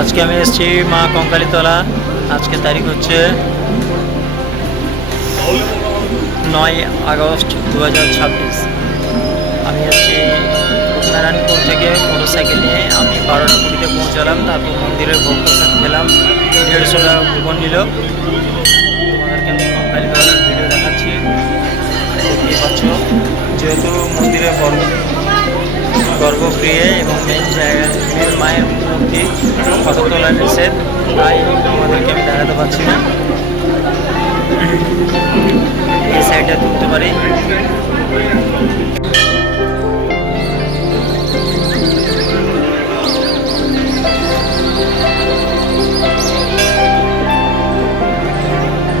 আজকে আমি এসেছি মা কঙ্কালীতলা। আজকে তারিখ হচ্ছে 9 আগস্ট 2026। আমি এসেছি নারায়ণপুর থেকে মোটরসাইকেল নিয়ে। আমি 12টা 20-তে পৌঁছালাম। তারপর মন্দিরের ভোগ প্রসাদ খেলাম। 150 টাকা কুপন নিল। তোমাদেরকে আমি কঙ্কালীতলার ভিডিও দেখাচ্ছি, দেখতেই পাচ্ছ। যেহেতু মন্দিরে গর্ভগৃহে এবং মেন জায়গা, মেন মায়ের মূর্তি ফটো তোলা নিষেধ, তাই তোমাদেরকে আমি দেখাতে পারছি না। এই সাইডে তুলতে পারি।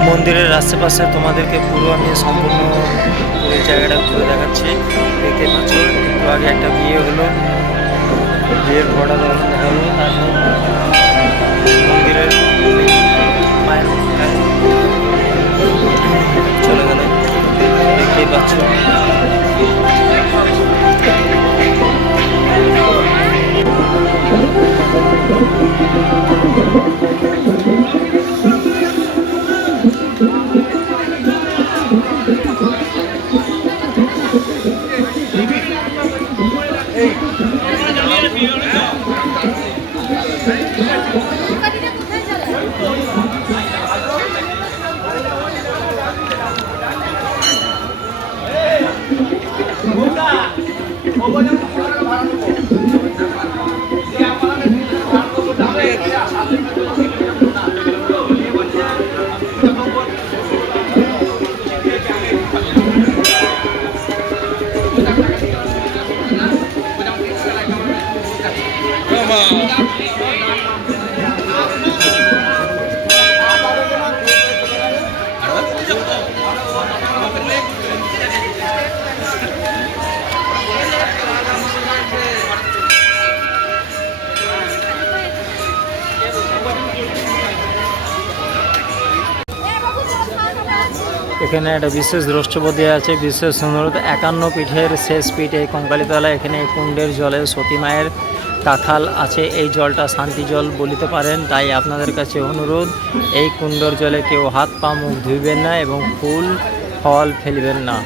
মন্দিরের আশেপাশে তোমাদেরকে পুরো আমি সম্পূর্ণ পুরো জায়গাটা ঘুরে দেখাচ্ছি। দেখতে পাচ্ছ, একটু আগে একটা বিয়ে হলো, বিয়ের ঘোড়া দেখালো। তারপর মন্দিরের মায়ের চলে গেল, দেখতেই পাচ্ছ। এখানে একটা বিশেষ দ্রষ্টব্য দেওয়া আছে। বিশেষ অনুরোধ, 51 পীঠের শেষ পীঠ এই কঙ্কালীতলা। এখানে কুণ্ডের জলে সতী মায়ের কাঁঠাল আছে। এই জলটা শান্তি জল বলিতে পারেন। তাই আপনাদের কাছে অনুরোধ, এই কুণ্ডর জলে কেউ হাত পা মুখ ধুইবেন না এবং ফুল ফল ফেলবেন না।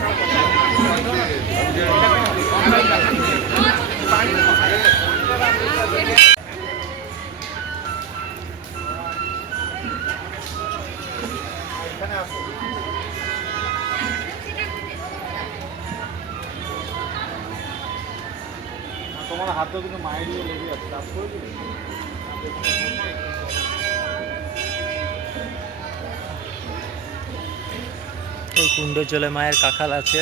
তোমার হাতও কিন্তু মায়ের নিয়ে লেগে যাচ্ছে, কাজ করে দিলে। এই কুণ্ডের জলে মায়ের কাঁঠাল আছে।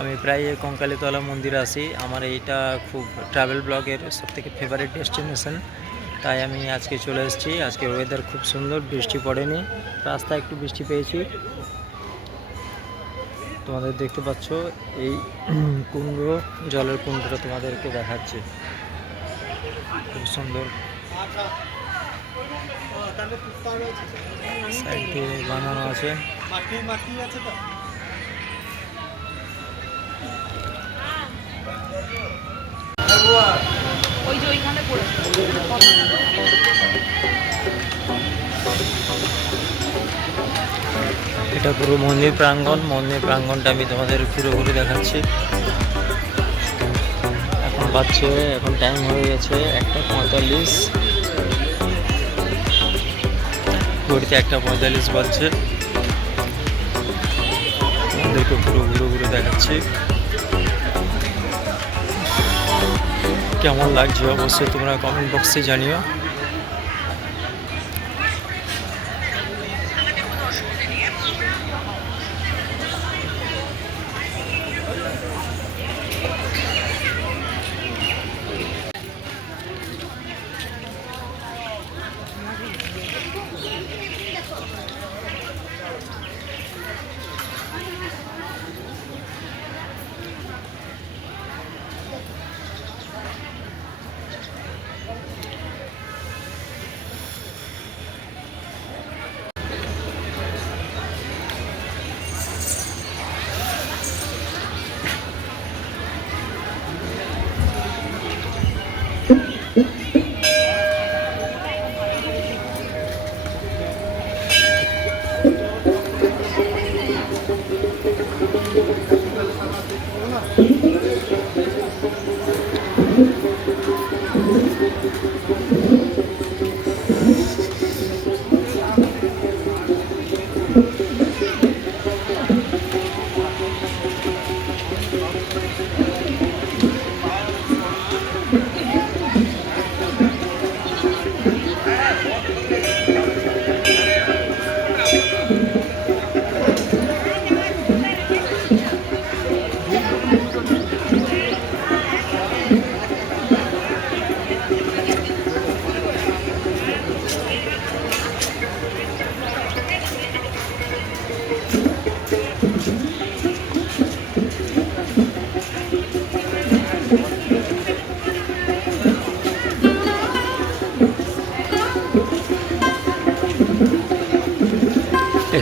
আমি প্রায় এই কঙ্কালীতলা মন্দিরে আসি। আমার এইটা খুব ট্রাভেল ব্লগের সবথেকে ফেভারিট ডেস্টিনেশন, তাই আমি আজকে চলে এসেছি। আজকে ওয়েদার খুব সুন্দর, বৃষ্টি পড়েনি, রাস্তায় একটু বৃষ্টি পেয়েছি। তোমাদের দেখতে পাচ্ছ এই কুণ্ড, জলের কুণ্ডটা তোমাদেরকে দেখাচ্ছে, খুব সুন্দর। সাইড দিয়ে বানানো আছে। এটা পুরো মন্দির প্রাঙ্গণ। মন্দির প্রাঙ্গণটা আমি তোমাদের ঘুরে ঘুরে দেখাচ্ছি। এখন টাইম হয়ে গেছে 1:45, ঘড়িতে 1:45 বাজছে। তোমাদেরকে পুরো ঘুরে ঘুরে দেখাচ্ছি। কেমন লাগছে অবশ্যই তোমরা কমেন্ট বক্সে জানিও।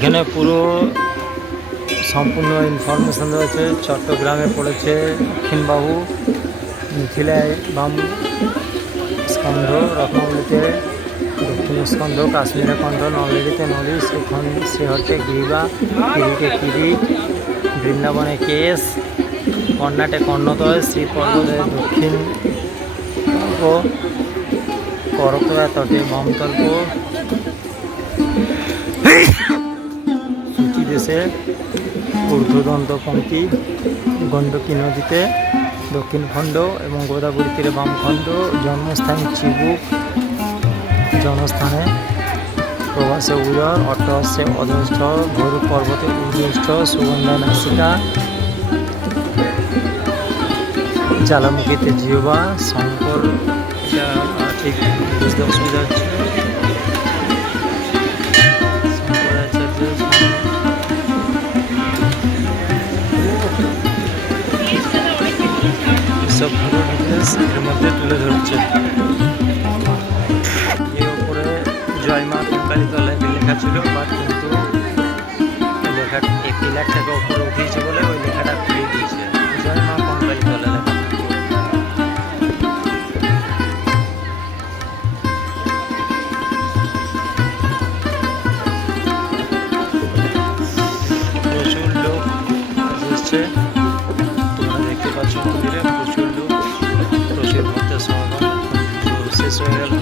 এখানে পুরো সম্পূর্ণ ইনফরমেশন রয়েছে। চট্টগ্রামে পড়েছে দক্ষিণবাহু, মিথিলায় বাম স্কন্ধ, রত্নাবলীতে দক্ষিণ স্কন্ধ, কাশ্মীরে কণ্ঠ, নলদিতে নদী, শ্রীহট্টে গ্রীবা, কিরিটে কিরিট, বৃন্দাবনে কেশ, কর্ণাটে কর্ণতয়, শ্রীপর্বতে দক্ষিণ করতোয়া তটে বামতল্প, সূচি দেশে ঊর্ধ্বদন্ত পঙ্ক্তি, গণ্ডকী নদীতে দক্ষিণ খণ্ড এবং গোদাবরী তীরে বামখণ্ড, জন্মস্থান চিবুক, জনস্থানে প্রবাসে উদর, অট্টহস্যে অধস্থ, ভৈরব পর্বতে উর্ধ্বস্থ, সুগন্ধা নাসিকা, জ্বালামুখীতে জিহ্বা, শঙ্কর, এটা ঠিক বুঝতে অসুবিধা হচ্ছে। সব পুরো ডিটেলস এর মধ্যে তুলে ধরছে। এর উপরে জয় মা কঙ্কালী তলায় লেখা ছিল, বাট কিন্তু লেখা এই পিলারটাকে উপরে উঠিয়েছে বলে ওই লেখাটা খুলে দিয়েছে, জয় মা কঙ্কালী তলা লেখা। প্রচুর লোক এসেছে, তোমরা দেখতে পাচ্ছ মন্দিরে প্রচুর লোক, প্রচুর ভক্তের সমাগম। তো শেষ হয়ে গেল।